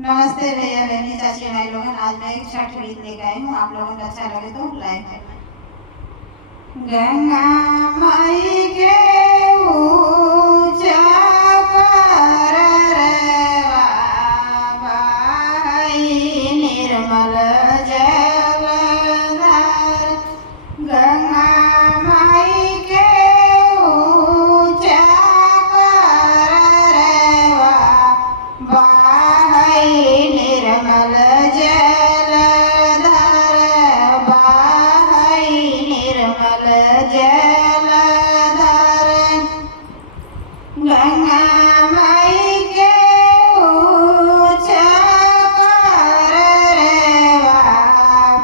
नमस्ते भैया बहनी चाची भाई लोगन। आज मैं एक छठ गीत लेकर आई हूँ, आप लोगों को अच्छा लगे तो लाइक करें। गंगा माई के ऊंचा पर रेवा भाई निर्मल जलधार। गंगा माई के ऊंचा पर रेवा भाई निर्मल जलधार। भाई निर्मल जलधार। गंगा माई के ऊंचा पर रेवा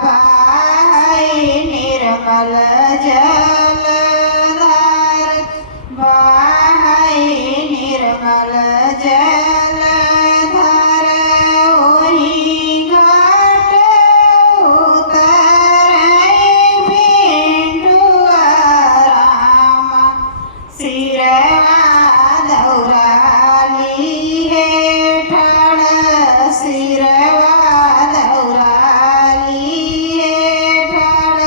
भाई निर्मल जलधार। भाई निर्मल जलधार। ओही घाट उतरै भिंडुआ रामा। सिरवा दौराली हे ठाड़। सिरवा दौराली हे ठाड़।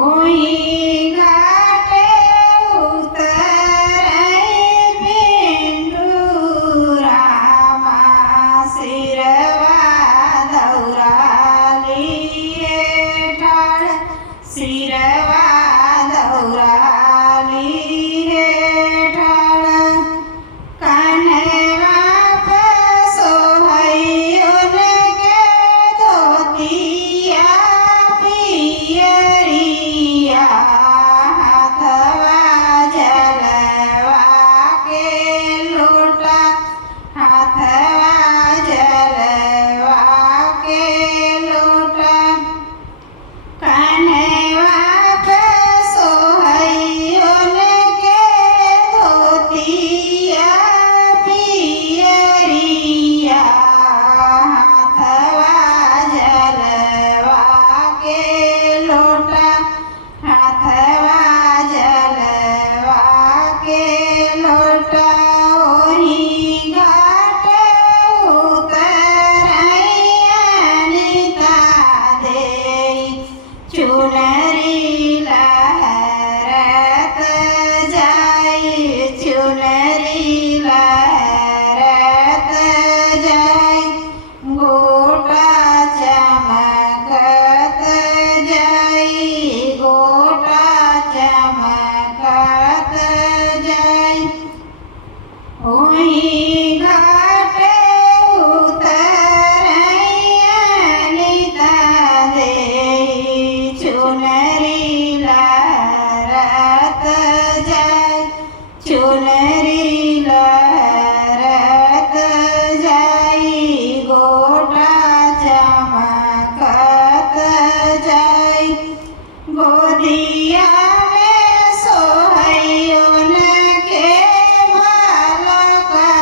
ओही घाटे उतरै भिंडु रामा। सिरवा दौराली हे ठाड़। सिरवा दौराली हे ठाड़। कान्हवा पे सोहैयुन के धोतिया पियरिया। हाथवा जलवा के लोटा। हाथवा जलवा के लोटा। कान्हवा पे सोहैयुन के धोतिया पियरिया। हाथवा जलवा के लोटा। हाथवा जलवा के लोटा। ओही घाट उतरै अनिता देई। चुनरी लहरत जाई। चुनरी लहरत जाई। गोटा चमकत जाई। गोटा चमकत जाई। ओही घाट उतरै अनिता देई। चुनरी लहरत जाई। चुनरी लहरत जाई। गोटा चमकत जाई। गोदिया में सोहैयुन के बालकवा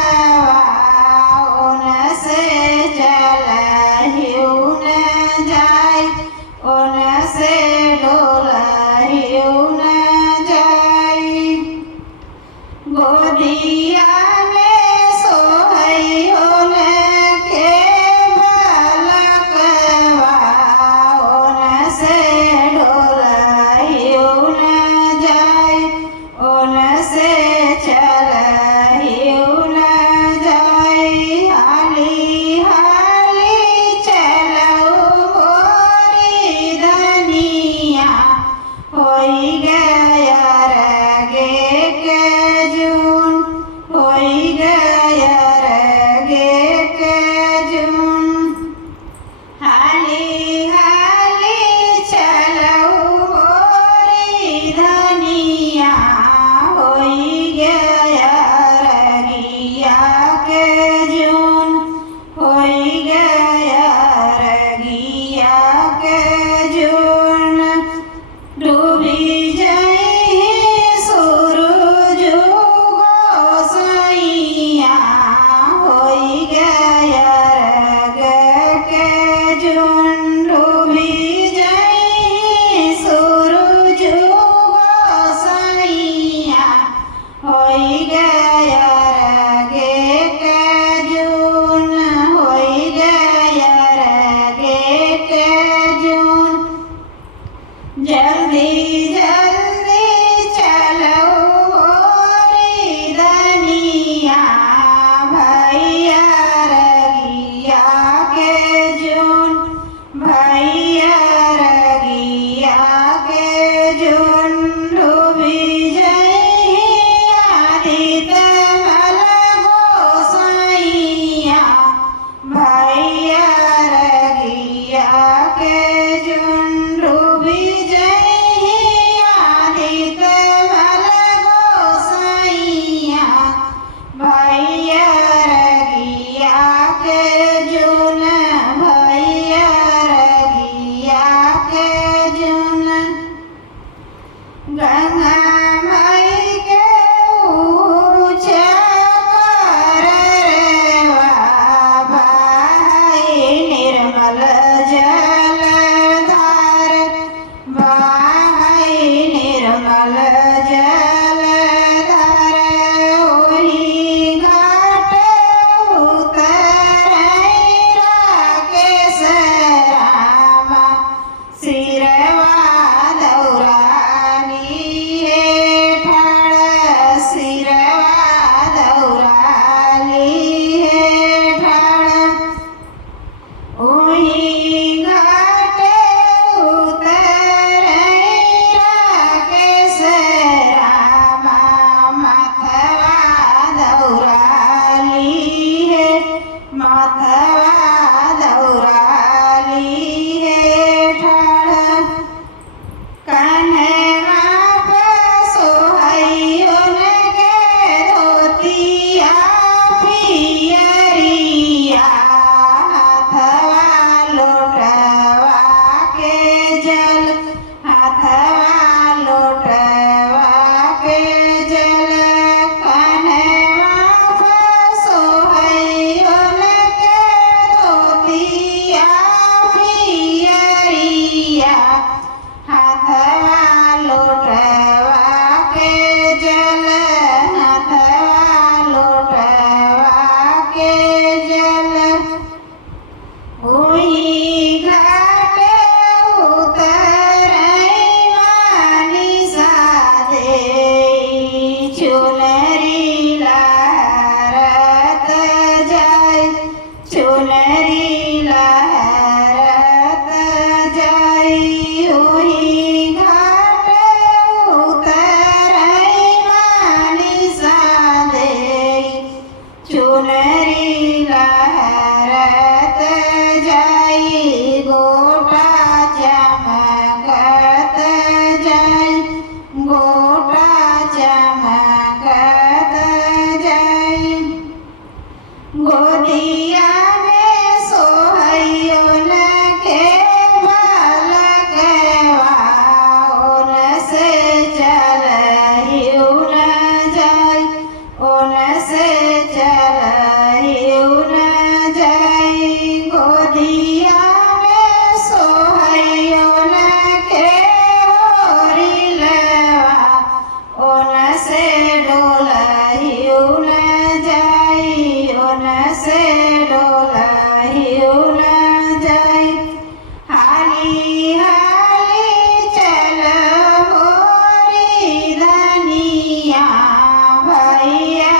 भैया रगिया के जुन भैया रगिया के जुन गंगा माई के ऊँचा कर रेवा भाई निर्मल जल धार भाई निर्मल जल धार ओही घाट उतरई राकेश रामा सिरवा दौरानी ठाड़ सिरवा दौरानी ठाड़ ओही घाट उतरई राकेश रामा माथवा दौराली माथवा दौराली ठाड़ कन्हवा सोहैयोन के धोतिया पियरिया हाथवा लोटवा के जल हाथवा लोटवा के जल कन्हवा सोहैयोन के धोतिया पियरिया हाथवा लोटवा के जल हाथवा लोटवा के जल ओही घाट उतरई मानिसा देई चुनरी लहरत जाय चुनरी लहरत जाय ओही घाट उतरई मानिसा देई चुनरी लहरत जाई गोटा चमकत जाई गोटा चमकत जाई गोदिया में सोहैयोन के बालकवा ओन से चलहिउन जाई ओन से चलहिउन जाई गोदिया में सोहैयोन के होरिलवा ओन से डोलहिउन जाई ओन से डोलहिउन जाई हाली हाली चल मोरी धनिया भैया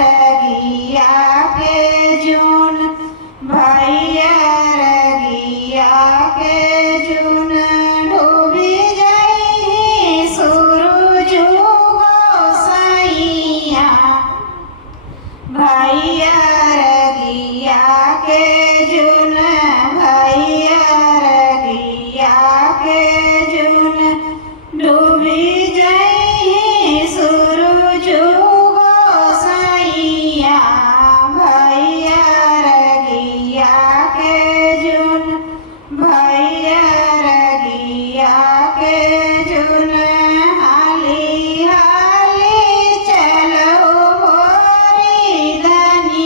रगिया के जुन भैया रगिया के जुन डूबी जाई सूरज गोसाइया भैया रगिया के जुन भैया रगिया के जुन डूबी जाई सूरज गोसाइया भैया रगिया के जुन भैया रगिया के जुन हाली हाली चलो मोरी धनिया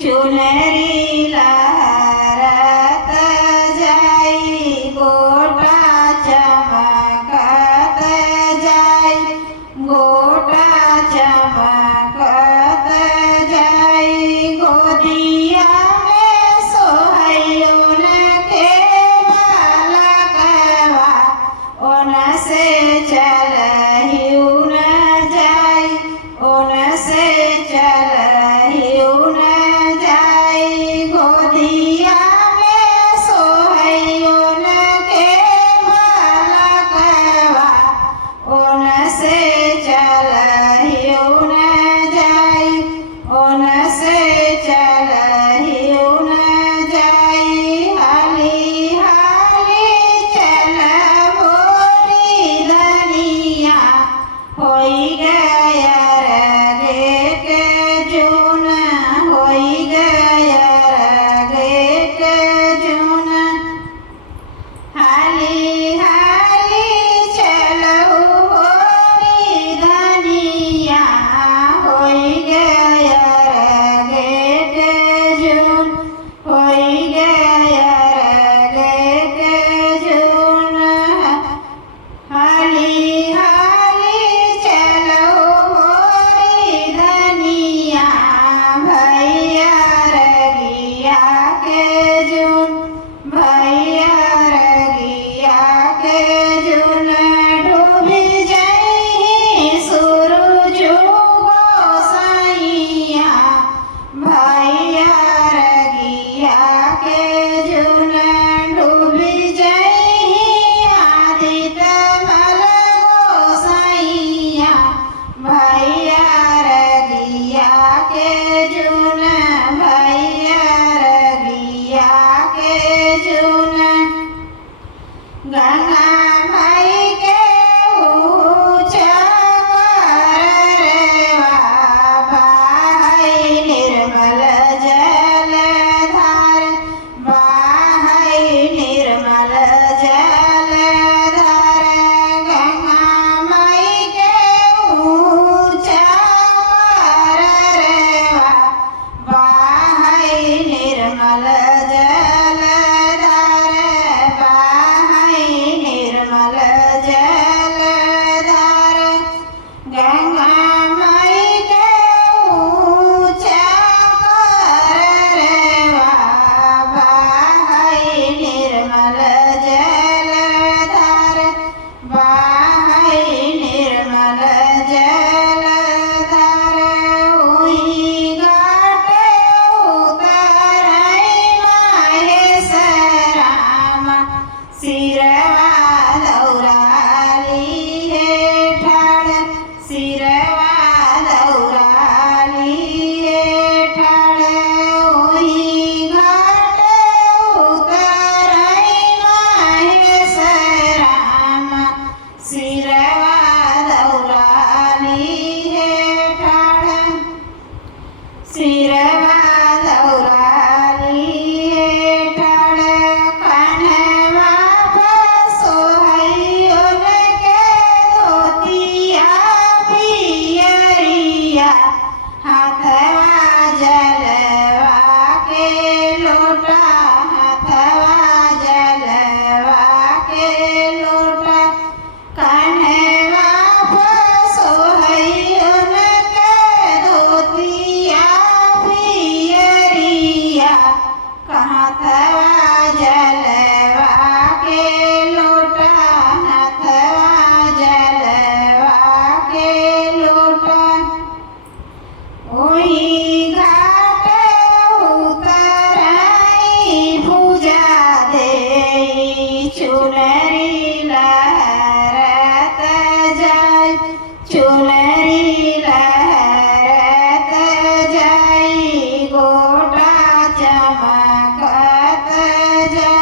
चुनरी लहरत जाई गोटा चमकत जाई गोटा चमकत जाई गोदिया में सोहैयोन के बालकवा ओन से चलहिउ न जाई ओन से चलहिउ न जाई गोदिया में सोहैयोन के बालकवा ओन से चलहिउ न जाई ओन से चलहिउ न जाई हाली हाली चल बोरी धनिया होई गया रे के जून होई गया रे के जून हाली हाली चलऊ बोरी धनिया होई गया रे के जून होई गया रे के जून हाली हाली चलो मोरी धनिया भैया रगिया के जून भैया रगिया के जून डूबी जाई सूरज गोसाइया भैया रगिया के जून डूबी जाई आदित्य मल गोसाइया भैया रगिया के जून भैया रगिया के जून गंगा माई के ऊंचा करवा बाहै निर्मल जलधार बाहै निर्मल जलधार गंगा माई के ऊंचा करवा बाहै निर्मल जलधार बाहै निर्मल जलधार गंगा माई के ऊंचा करवा बाहै निर्मल जलधार बाहै निर्मल जलधार उही घाट उतरै महेश राम सिरवा दौराली हे ठाड़ सिरवा दौराली हे ठाड़ उही घाट उतरै महेश राम सिरवा दौराली हे ठाड़ सिरवा दौराली हे ठाड़ कन्हवा सोहैयोन के धोतिया पियरिया हाथवा जलवा के लोटा हाथवा जलवा के लोटा कन्हवा सोहैयोन के धोतिया पियरिया हाथवा जलवा के लोटा हाथवा जलवा के लोटा ओही घाट उतराई पूजा देई चुनरी लहरत जाई चुनरी लहरत जाई गोटा चमकत जाई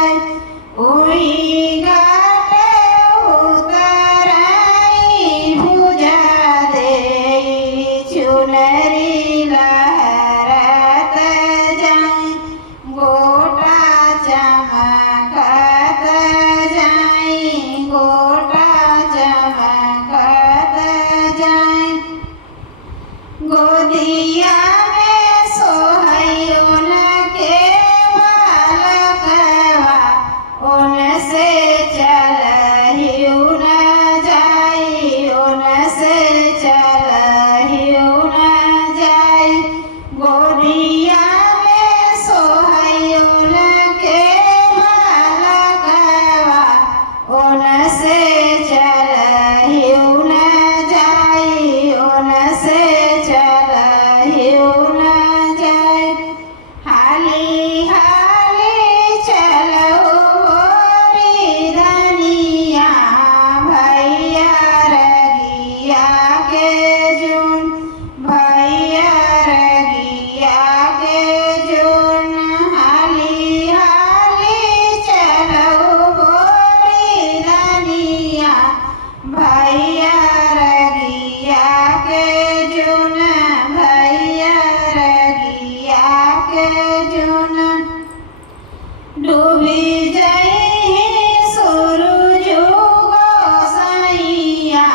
के जुन डूबी जाई सूरज गोसाइया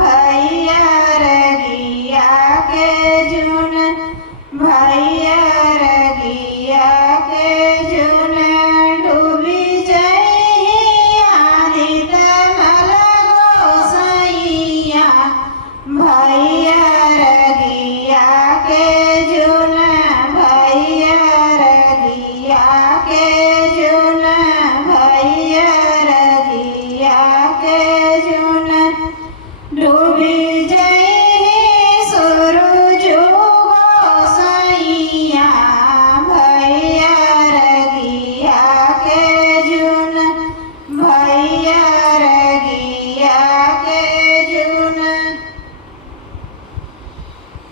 भैया रगिया के जुन भैया रगिया के जुन डूबी जाई आदित मल गोसाइया भैया रगिया के जुन भैया रगिया के जुन भैया रगिया के जुन डूबी जाई सूरज गोसाइया भैया रगिया के जुन भैया